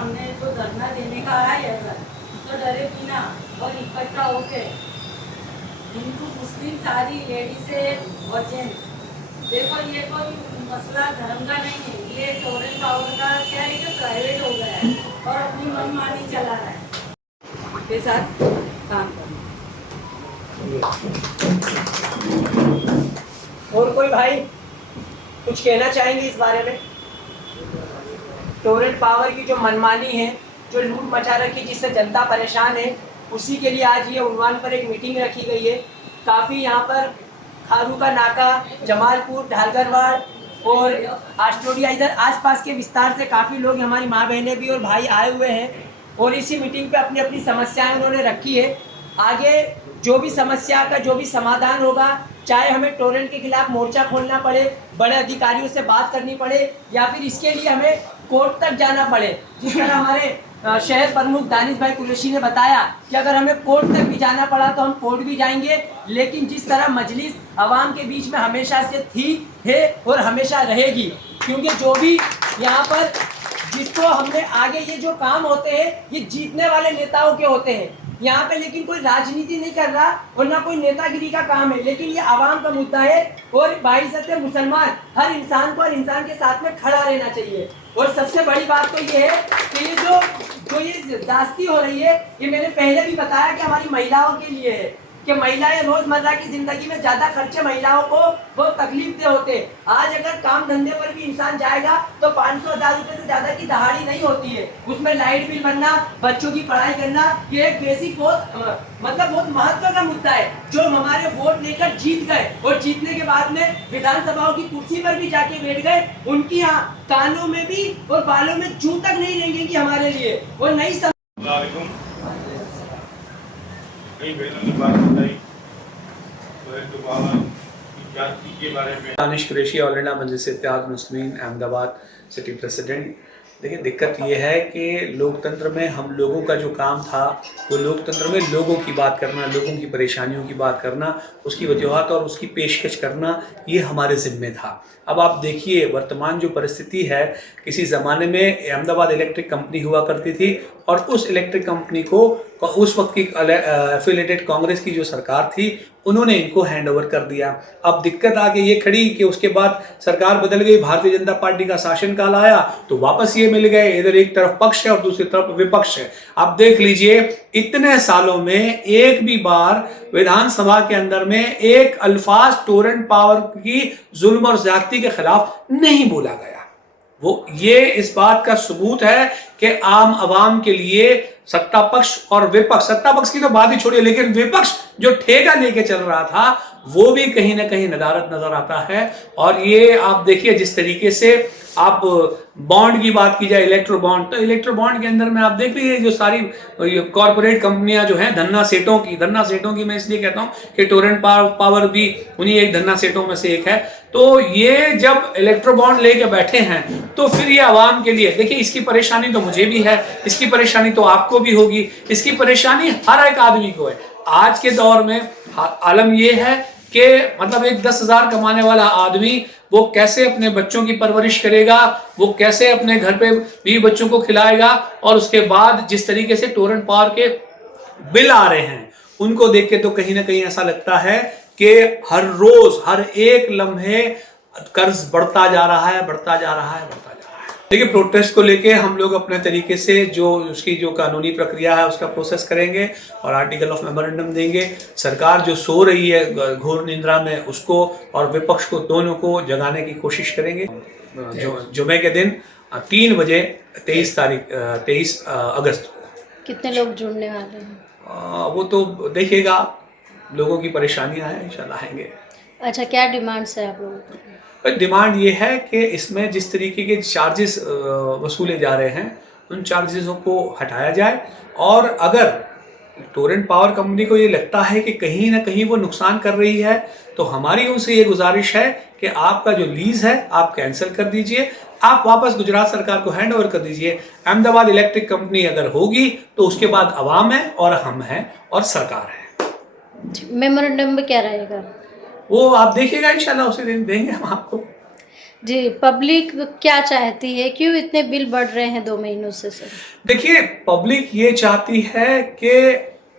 सामने जो धरना देने का है अगर तो डरे बिना और इकट्ठा होके हिंदू मुस्लिम सारी लेडीज और जेंट्स, देखो ये कोई मसला धर्म का नहीं है, ये टोरेंट पावर का क्या है कि प्राइवेट हो गया है और अपनी मनमानी चला रहा है के साथ काम करना। और कोई भाई कुछ कहना चाहेंगे इस बारे में? टोरेंट पावर की जो मनमानी है, जो लूट मचा रखी, जिससे जनता परेशान है, उसी के लिए आज ये उन्वान पर एक मीटिंग रखी गई है। काफ़ी यहाँ पर खारू का नाका, जमालपुर, ढालगरवाड़ और आस्ट्रोडिया, इधर आसपास के विस्तार से काफ़ी लोग, हमारी माँ बहनें भी और भाई आए हुए हैं और इसी मीटिंग पे अपनी अपनी समस्याएं उन्होंने रखी है। आगे जो भी समस्या का जो भी समाधान होगा, चाहे हमें टोरेंट के खिलाफ मोर्चा खोलना पड़े, बड़े अधिकारियों से बात करनी पड़े, या फिर इसके लिए हमें कोर्ट तक जाना पड़े, जिस तरह हमारे शहर प्रमुख दानिश भाई कुरैशी ने बताया कि अगर हमें कोर्ट तक भी जाना पड़ा तो हम कोर्ट भी जाएंगे। लेकिन जिस तरह मजलिस आवाम के बीच में हमेशा से थी, है और हमेशा रहेगी, क्योंकि जो भी यहाँ पर जिसको हमने आगे ये जो काम होते हैं ये जीतने वाले नेताओं के होते हैं यहाँ पे, लेकिन कोई राजनीति नहीं कर रहा और ना कोई नेतागिरी का काम है, लेकिन ये आवाम का मुद्दा है। और बाइज़्ज़त मुसलमान हर इंसान को हर इंसान के साथ में खड़ा रहना चाहिए। और सबसे बड़ी बात तो ये है कि ये जो ये जास्ती हो रही है, ये मैंने पहले भी बताया कि हमारी महिलाओं के लिए है कि महिलाएं रोजमर्रा की जिंदगी में ज्यादा खर्चे महिलाओं को बहुत तकलीफ दे होते। आज अगर काम धंधे पर भी इंसान जाएगा तो 500-1000 रुपए से ज्यादा की दहाड़ी नहीं होती है, उसमें लाइट बिल भरना, बच्चों की पढ़ाई करना, ये एक बेसिक बहुत महत्व का मुद्दा है। जो हमारे वोट लेकर जीत गए और जीतने के बाद में विधानसभाओं की कुर्सी पर भी जाके बैठ गए, उनकी यहाँ कानों में भी और बालों में जूं तक नहीं रेंगेंगी हमारे लिए और नहीं कई बहनों ने बात बताई टोरेंट पावर की जांच के बारे में। दानिश कुरैशी, ऑल इंडिया मजलिस इत्तेहाद मुस्लिमीन अहमदाबाद सिटी प्रेसिडेंट। देखिए, दिक्कत ये है कि लोकतंत्र में हम लोगों का जो काम था वो लोकतंत्र में लोगों की बात करना, लोगों की परेशानियों की बात करना, उसकी वजूहात और उसकी पेशकश करना, ये हमारे ज़िम्मे था। अब आप देखिए वर्तमान जो परिस्थिति है, किसी ज़माने में अहमदाबाद इलेक्ट्रिक कंपनी हुआ करती थी और उस इलेक्ट्रिक कंपनी को उस वक्त की एफिलेटेड कांग्रेस की जो सरकार थी उन्होंने इनको हैंड ओवर कर दिया। अब दिक्कत आगे ये खड़ी कि उसके बाद सरकार बदल गई, भारतीय जनता पार्टी का शासनकाल आया तो वापस ये मिल गए, इधर एक तरफ पक्ष है और दूसरी तरफ विपक्ष है। अब देख लीजिए इतने सालों में एक भी बार विधानसभा के अंदर में एक अल्फाज टोरेंट पावर की जुल्म और ज्यादती के खिलाफ नहीं बोला गया। वो ये इस बात का सबूत है कि आम आवाम के लिए सत्ता पक्ष और विपक्ष, सत्ता पक्ष की तो बात ही छोड़िए, लेकिन विपक्ष जो ठेका लेके चल रहा था वो भी कहीं ना कहीं नदारत नजर आता है। और ये आप देखिए जिस तरीके से आप बॉन्ड की बात की जाए, इलेक्ट्रो बॉन्ड, तो इलेक्ट्रो बॉन्ड के अंदर में आप देख लीजिए जो सारी कॉर्पोरेट कंपनियां जो हैं धन्ना सेठों की मैं इसलिए कहता हूं कि टोरेंट पावर भी उन्हीं एक धन्ना सेठों में से एक है। तो ये जब इलेक्ट्रो बॉन्ड लेके बैठे हैं तो फिर ये आवाम के लिए, देखिए इसकी परेशानी तो मुझे भी है, इसकी परेशानी तो आपको भी होगी, इसकी परेशानी हर एक आदमी को है। आज के दौर में आलम ये है कि मतलब एक 10,000 कमाने वाला आदमी वो कैसे अपने बच्चों की परवरिश करेगा, वो कैसे अपने घर पे भी बच्चों को खिलाएगा। और उसके बाद जिस तरीके से टोरेंट पावर के बिल आ रहे हैं उनको देख के तो कहीं ना कहीं ऐसा लगता है कि हर रोज हर एक लम्हे कर्ज बढ़ता जा रहा है। देखिए प्रोटेस्ट को लेके हम लोग अपने तरीके से जो उसकी जो कानूनी प्रक्रिया है उसका प्रोसेस करेंगे और आर्टिकल ऑफ मेमोरेंडम देंगे। सरकार जो सो रही है घोर निंद्रा में उसको और विपक्ष को दोनों को जगाने की कोशिश करेंगे। जो जुमे के दिन 3 बजे 23 अगस्त को। कितने लोग जुड़ने वाले हैं? वो तो देखिएगा, लोगों की परेशानियां हैं, इंशाल्लाह आएंगे। अच्छा, क्या डिमांड्स है आप लोगों की? डिमांड ये है कि इसमें जिस तरीके के चार्जेस वसूले जा रहे हैं उन चार्जेसों को हटाया जाए। और अगर टोरेंट पावर कंपनी को ये लगता है कि कहीं ना कहीं वो नुकसान कर रही है तो हमारी उनसे ये गुजारिश है कि आपका जो लीज है आप कैंसिल कर दीजिए, आप वापस गुजरात सरकार को हैंड ओवर कर दीजिए। अहमदाबाद इलेक्ट्रिक कंपनी अगर होगी तो उसके बाद अवाम है और हम हैं और सरकार है। मेमोरेंडम में क्या रहेगा? वो आप देखिएगा, इंशाल्लाह उसी दिन देंगे हम आपको। जी, पब्लिक क्या चाहती है, क्यों इतने बिल बढ़ रहे हैं 2 महीनों से सर? देखिए, पब्लिक ये चाहती है कि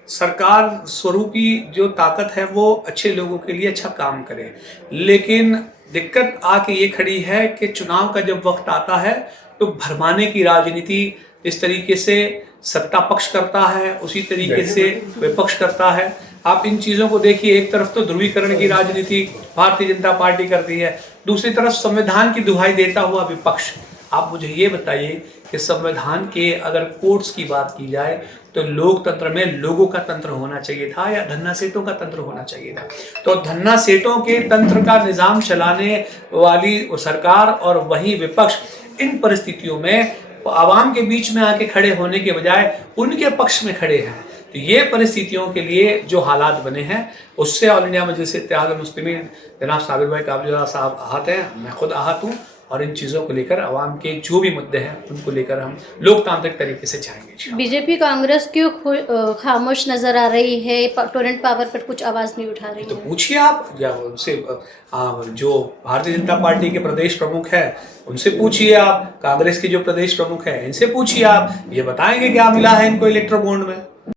सरकार स्वरूपी जो ताकत है वो अच्छे लोगों के लिए अच्छा काम करे, लेकिन दिक्कत आके ये खड़ी है कि चुनाव का जब वक्त आता है तो भरमाने की राजनीति इस तरीके से सत्ता पक्ष करता है, उसी तरीके से विपक्ष करता है। आप इन चीज़ों को देखिए, एक तरफ तो ध्रुवीकरण की राजनीति भारतीय जनता पार्टी करती है, दूसरी तरफ संविधान की दुहाई देता हुआ विपक्ष। आप मुझे ये बताइए कि संविधान के अगर कोर्ट्स की बात की जाए तो लोकतंत्र में लोगों का तंत्र होना चाहिए था या धन्ना सेठों का तंत्र होना चाहिए था। तो धन्ना सेठों के तंत्र का निजाम चलाने वाली सरकार और वही विपक्ष इन परिस्थितियों में आवाम के बीच में आके खड़े होने के बजाय उनके पक्ष में खड़े हैं। तो ये परिस्थितियों के लिए जो हालात बने हैं उससे ऑल इंडिया मजलिस इत्तेहाद मुस्लिमीन जनाब साबिर भाई काबुल साहब आहत हैं, मैं खुद आहत हूँ, और इन चीज़ों को लेकर आवाम के जो भी मुद्दे हैं उनको लेकर हम लोकतांत्रिक तरीके से जाएंगे। बीजेपी कांग्रेस क्यों खामोश नजर आ रही है, टोरेंट पावर पर कुछ आवाज़ नहीं उठा रही तो है? पूछिए आप, या उनसे जो भारतीय जनता पार्टी के प्रदेश प्रमुख है उनसे पूछिए, आप कांग्रेस के जो प्रदेश प्रमुख है इनसे पूछिए, आप ये बताएंगे क्या मिला है इनको इलेक्ट्रो बॉन्ड में।